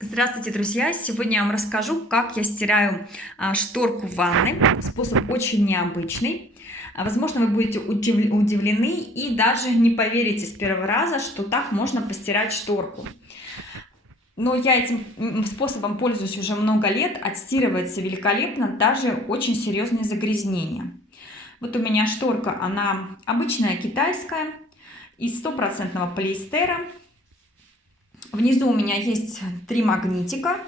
Здравствуйте, друзья! Сегодня я вам расскажу, как я стираю шторку в ванной. Способ очень необычный. Возможно, вы будете удивлены и даже не поверите с первого раза, что так можно постирать шторку. Но я этим способом пользуюсь уже много лет. Отстирывается великолепно, даже очень серьезные загрязнения. Вот у меня шторка, она обычная китайская, из стопроцентного полиэстера. Внизу у меня есть 3 магнитика,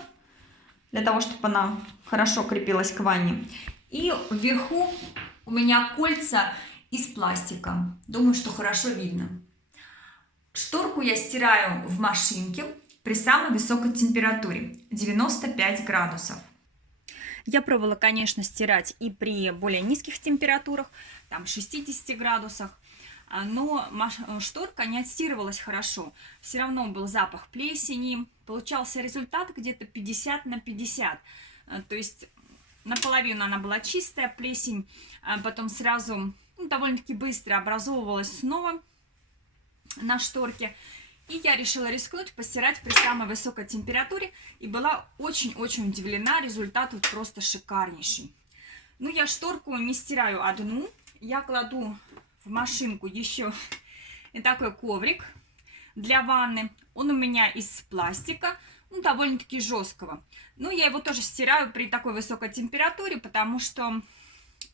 для того, чтобы она хорошо крепилась к ванне. И вверху у меня кольца из пластика. Думаю, что хорошо видно. Шторку я стираю в машинке при самой высокой температуре 95 градусов. Я пробовала, конечно, стирать и при более низких температурах, там 60 градусах, но шторка не отстирывалась хорошо. Все равно был запах плесени, получался результат где-то 50 на 50. То есть наполовину она была чистая плесень, а потом сразу довольно-таки быстро образовывалась снова на шторке. И я решила рискнуть, постирать при самой высокой температуре. И была очень-очень удивлена. Результат вот просто шикарнейший. Ну, я шторку не стираю одну. Я кладу в машинку еще и такой коврик для ванны. Он у меня из пластика, ну, довольно-таки жесткого. Ну, я его тоже стираю при такой высокой температуре, потому что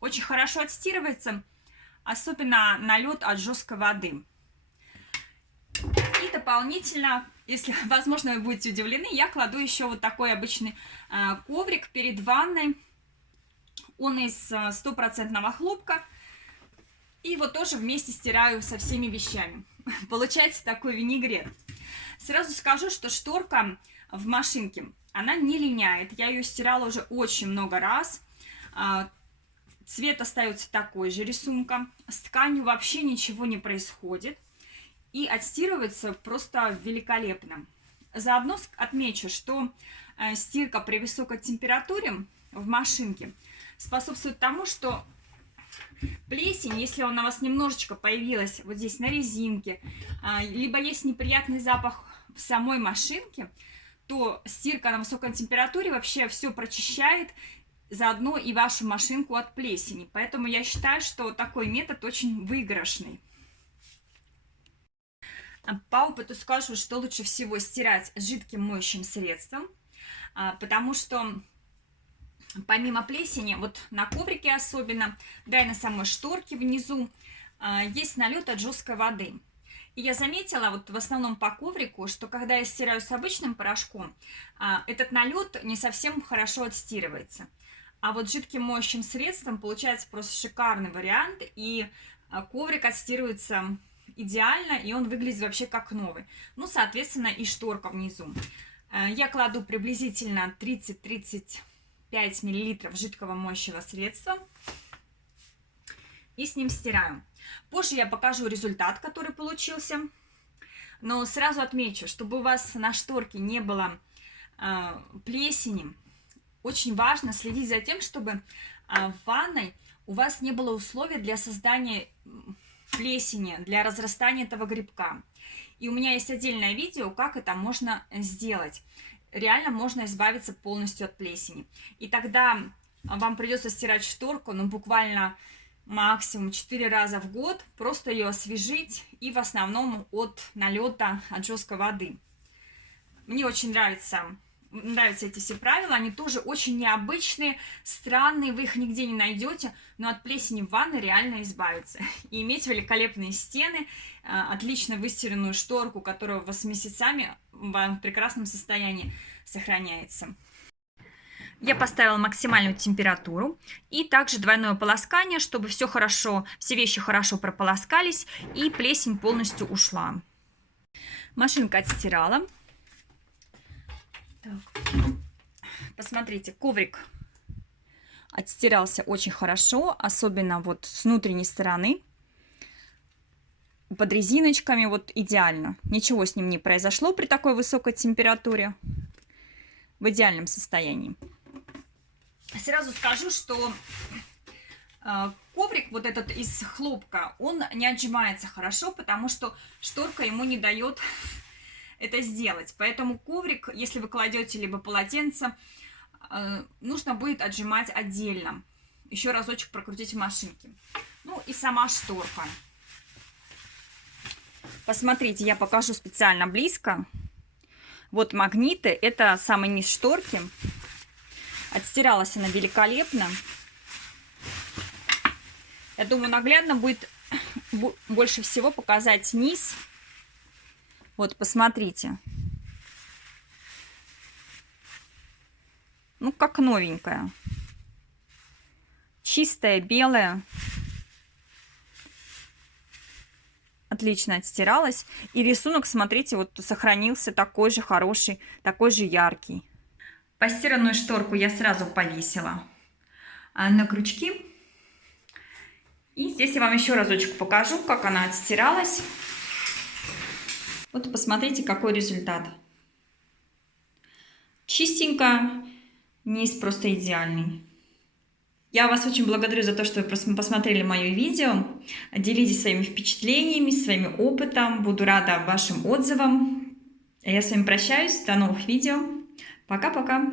очень хорошо отстирывается, особенно налет от жесткой воды. И дополнительно, если, возможно, вы будете удивлены, я кладу еще вот такой обычный коврик перед ванной. Он из стопроцентного хлопка. И его тоже вместе стираю со всеми вещами. Получается такой винегрет. Сразу скажу, что шторка в машинке, она не линяет. Я ее стирала уже очень много раз. Цвет остается такой же, рисунка. С тканью вообще ничего не происходит. И отстирывается просто великолепно. Заодно отмечу, что стирка при высокой температуре в машинке способствует тому, что плесень, если она у вас немножечко появилась вот здесь на резинке, либо есть неприятный запах в самой машинке, то стирка на высокой температуре вообще все прочищает, заодно и вашу машинку от плесени. Поэтому я считаю, что такой метод очень выигрышный. По опыту скажу, что лучше всего стирать жидким моющим средством, потому что помимо плесени, вот на коврике особенно, да и на самой шторке внизу, есть налет от жесткой воды. И я заметила, вот в основном по коврику, что когда я стираю с обычным порошком, этот налет не совсем хорошо отстирывается. А вот жидким моющим средством получается просто шикарный вариант, и коврик отстирывается идеально, и он выглядит вообще как новый. Ну, соответственно, и шторка внизу. Я кладу приблизительно 30-35 мл жидкого моющего средства и с ним стираю. Позже я покажу результат, который получился. Но сразу отмечу, чтобы у вас на шторке не было плесени, очень важно следить за тем, чтобы в ванной у вас не было условий для создания плесени, для разрастания этого грибка. И у меня есть отдельное видео, как это можно сделать. Реально можно избавиться полностью от плесени. И тогда вам придется стирать шторку, ну, буквально максимум 4 раза в год, просто ее освежить, и в основном от налета, от жесткой воды. Мне очень нравятся эти все правила, они тоже очень необычные, странные, вы их нигде не найдете, но от плесени в ванной реально избавиться. И иметь великолепные стены, отлично выстиранную шторку, которая у вас месяцами в прекрасном состоянии сохраняется. Я поставила максимальную температуру и также двойное полоскание, чтобы все вещи хорошо прополоскались и плесень полностью ушла. Машинка отстирала. Посмотрите, коврик отстирался очень хорошо, особенно вот с внутренней стороны. Под резиночками вот идеально. Ничего с ним не произошло при такой высокой температуре. В идеальном состоянии. Сразу скажу, что коврик вот этот из хлопка, он не отжимается хорошо, потому что шторка ему не дает это сделать. Поэтому коврик, если вы кладете либо полотенце, нужно будет отжимать отдельно. Еще разочек прокрутить в машинке. Ну и сама шторка. Посмотрите, я покажу специально близко. Вот магниты, это самый низ шторки. Отстиралась она великолепно. Я думаю, наглядно будет больше всего показать низ. Вот, посмотрите. Ну, как новенькая. Чистая, белая. Отлично отстиралась. И рисунок, смотрите, вот сохранился такой же хороший, такой же яркий. Постиранную шторку я сразу повесила на крючки. И здесь я вам еще разочек покажу, как она отстиралась. Вот посмотрите, какой результат. Чистенько, низ просто идеальный. Я вас очень благодарю за то, что вы посмотрели мое видео. Делитесь своими впечатлениями, своим опытом. Буду рада вашим отзывам. Я с вами прощаюсь. До новых видео. Пока-пока.